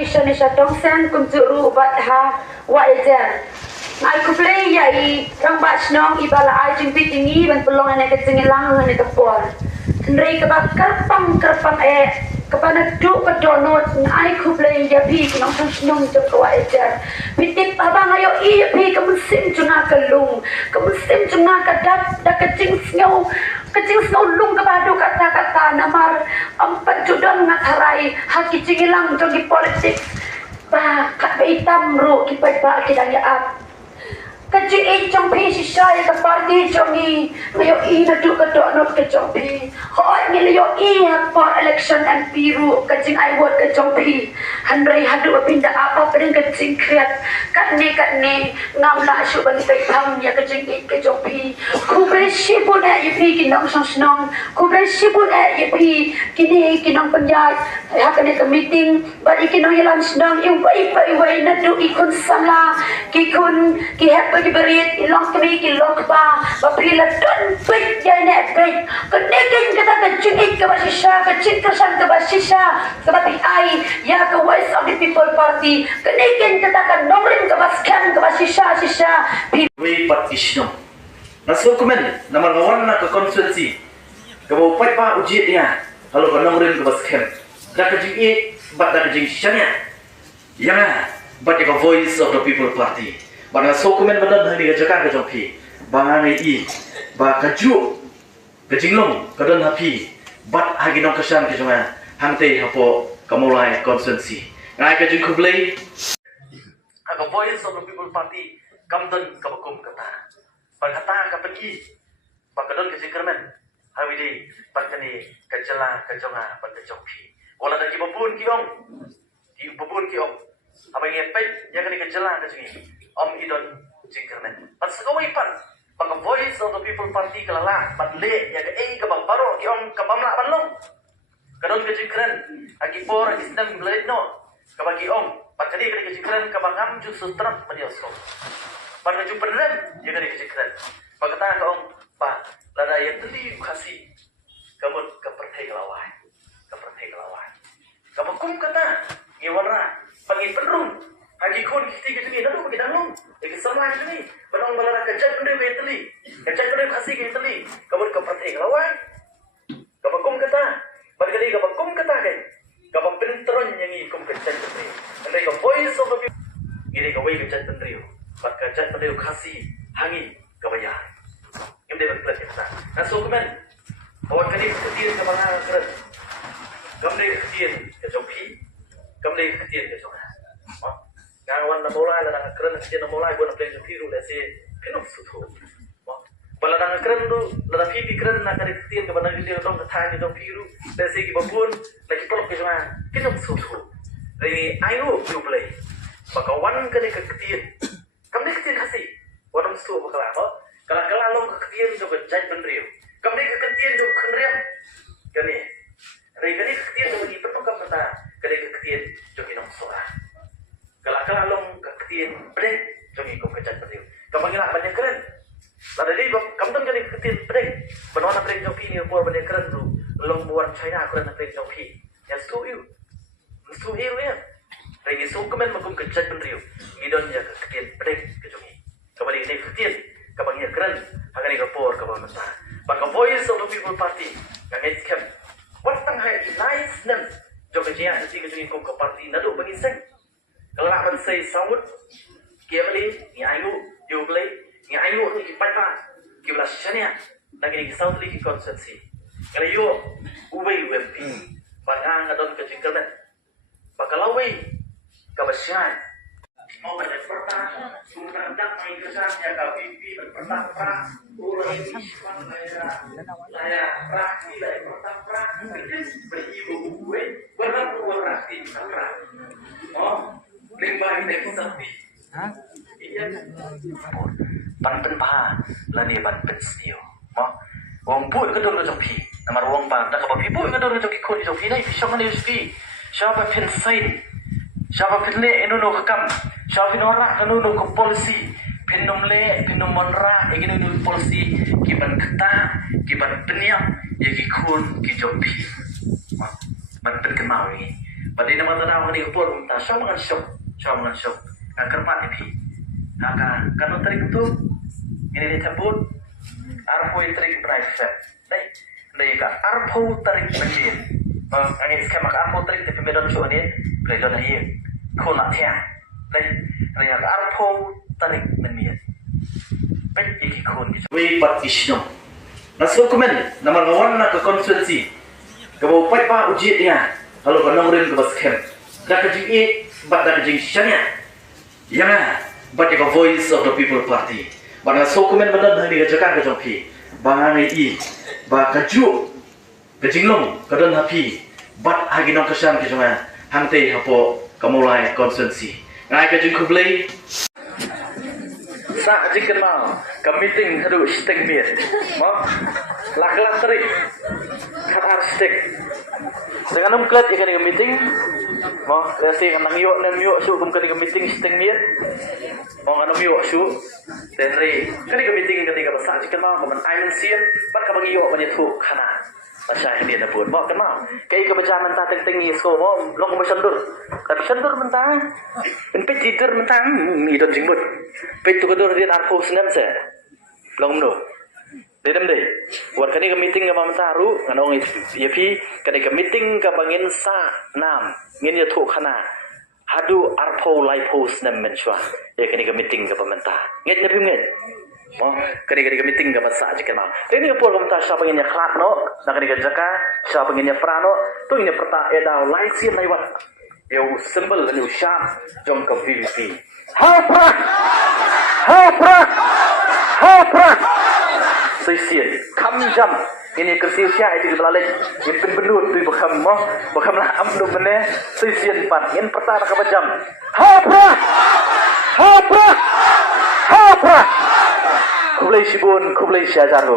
Isha tongsen kumjuru bat ha wa ejer. Ai ku play ya I rang ba snong ibala ai jing pitingi ban pelong ane ke cengilang ane ke por. Ndrei ke ba kerpang kepada duk ke donut ai ku play ya pi nong snong je wa ejer. Pitip abang ayo I pi ke musim junga ke lung, ke musim junga ke dak kecing sngo lung ke badu kata-kata namar empat judon ngatarai haki cengilang jogi politik. Ba kat hitam ru kipai ba kidang ya ap kecing trong pi si sai ka party jongi mayo I na du ka do not ka trong pi hoi ni yo I for election and piru kecing I vote ka trong pi handrai hadu pinda apa pedeng kecing kreat kat ne ngam la shu ban kai tham ya kecing I ka trong pi ku bre shi bu na yi pi kinong snong ku bre shi bu na yi pi kini kinong penjat ha ka ne ka meeting ba ikinong yalan snong yu bai na du ikun samla kikun ki hep ki berit ilong kami ki lok ba bapila don pit ya ne pit kenekin kata kecing ke basisha kecing kesan ke basisha seperti ai ya ke voice of the people party kenekin kata kan nongrin ke baskan ke basisha we partisno nasul kumen namar ngawan na ke konstitusi ke bau pai pa uji dia kalau kan nongrin ke baskan dak kecing I bat dak kecing shanya yana bat ke voice of the people party bang sokumen badan hari kejakan ke jongpi bang I ba kaju kejinglong kadan hapi bat hagi nong kesan ke jonga hangte hapo kamulai konsensi ngai ke jing kublei aga voice of the people party kamdan kabakum kata kata kapeki bakadan ke jingkermen hawidi bakani kejela kejonga ban ke jongpi wala da kibabun kiong abang ngepet ya kani kejela ke jingi Om idon jingkermen. Pas kawai pan, bang voice of the people party kelala, pat le ya ke ke bang baro ki om kabamla banlong. Kadon ke jingkeren, agi por agi sedang belit no. Kabagi om, pat kadi ke jingkeren kabang am ju sutrat paniosko. Pat ke jumperem ya ke jingkeren. Pak kata ke om, pa lada ya teli kasih. Kamut ke pertai kelawai. Kabakum kata, ngiwara, pangi penrung. Hagi kon kiti kiti nado bagi danglong ek sama ni banong balara kajat kende beteli kajat kende khasi ke teli kabur ka pathe lawai kabakum kata bargadi kabakum kata ke kabam pentron yangi kum kajat kende ande ka voice of the people ini ka wai kajat kende bat kajat kende khasi hangi kabaya imde ban kata na sokumen awak kadi ketir ka banga keren kamde ketir ke jopi kamde ketir ke jona Kawan na mulai la nang keren si na mulai buat play piru la si pinong sutu. Bala nang keren tu la pipi keren na kari tiang ke banang dia dong thang dong piru la si ki babun la ki pelok ke jama pinong sutu. Ri ayu you play. Bakawan kene ke ketian. Kam ni ketian kasi. Wadam su bakala ho. Kala long ke ketian jo ke jai penriu. Kam ni ke ketian jo khenriam. Kani. Ri kani ketian jo ki petong kam kata. Kani ke ketian jo ki nong soa. Kala long ketiin breng jogi ko kecat berdiu kamangila banyak keren la dari kamtong jadi ketiin breng banona breng jogi ni por banyak keren lu long buat China keren breng jogi ya su iu ya lagi su kemen magum kecat berdiu idon ya ketiin breng ke jogi kabari ni ketiin kamangila keren hagani ka por ka bamata baka voice of the people party ngait kem wat tang hai nice nem jogi ya si ke jogi ko party nadu bangiseng kalau nak say sawut kia beli ni ayu you beli ni ayu ni kipai pa kia belas shania lagi ni kisau tuli konsensi kalau you ubai UMP pangang adon ke jingkermen bakalau wei kabasyan mau pada pertama bukan dak mai kesan ya ka pipi pertama urang ini laya prakti laya pertama beribu gue berlaku oh limbah ini tapi iya panten pa lani panten sio wong pun kedor ke joki namar wong pa dak apa pibu kedor ke joki ko di joki nai pisong ni uspi siapa pen sain siapa pen le enu no kam siapa pen ora enu no ko polisi pen nomle pen monra egini no polisi kiban kata kiban peniak ya ki kun ki joki man pen kemawi Pada nama tanah orang ini pun tak sama dengan syok, agar mati pi. Akan kalau tarik itu ini disebut arpo tarik private. Đây cả arpo tarik penjin. Anh em xem mà arpo tarik thì phải đón chỗ này, phải đón này, khôn lạ theo. Đây là arpo tarik penjin. Pet iki khôn. We but isno. Nasuh komen, nama lawan nak ke konsultasi. Kau pet pa ujian dia. Kalau kau nongrin ke bas camp, dah kerjing bat dah kerjing sianya. Yang bat ke voice of the people party. Bana dokumen benar dah dikerjakan ke jompi. Bangai ba kaju kerjing long kadang happy. Bat hagi nong kesan ke jomah. Hangte hapo kamulai konsensi. Ngai kerjing kublai. Sa jika mau ke meeting hadu stek mir. Mau lak terik. Kata stek. Dengan umklat ikan dengan meeting, mau rasa kan nangyok su kum kan dengan meeting seteng niat, mau kan nangyok su, dan re kan dengan meeting ketika besar jika mau kan aiman sian, bat kabang iyok banyak tu kana, pasal ini dah pun, mau kan mau, kayak kebacaman mentah teng ni so mau long bersendur, tapi sendur mentah, pet tidur mentah, idon jinggut, pet tu kedur dia arpo senam se, long no. Dedem deh, buat kani ke meeting ke mamtaru, nganong yapi kani ke meeting ke bangin sa nam, ngin ya tu khana, hadu arpo lipo senam menshwa, ya kani ke meeting ke pamenta, ngit nabi ngit, oh kani ke meeting ke masa aja kenal, ini apa pamenta siapa ngin ya khat no, nak kani ke jaka, siapa ngin ya prano, tu ini perta edau lain sian lewat, ya symbol ni usah jom ke VVP, hapra, Sesian, jam ini kerja itu kita lalai, ini penbenut tu bukan lah amdu bener, sesian pan, ini pertama ke jam, hapra, kublai sibun, kublai syajaru.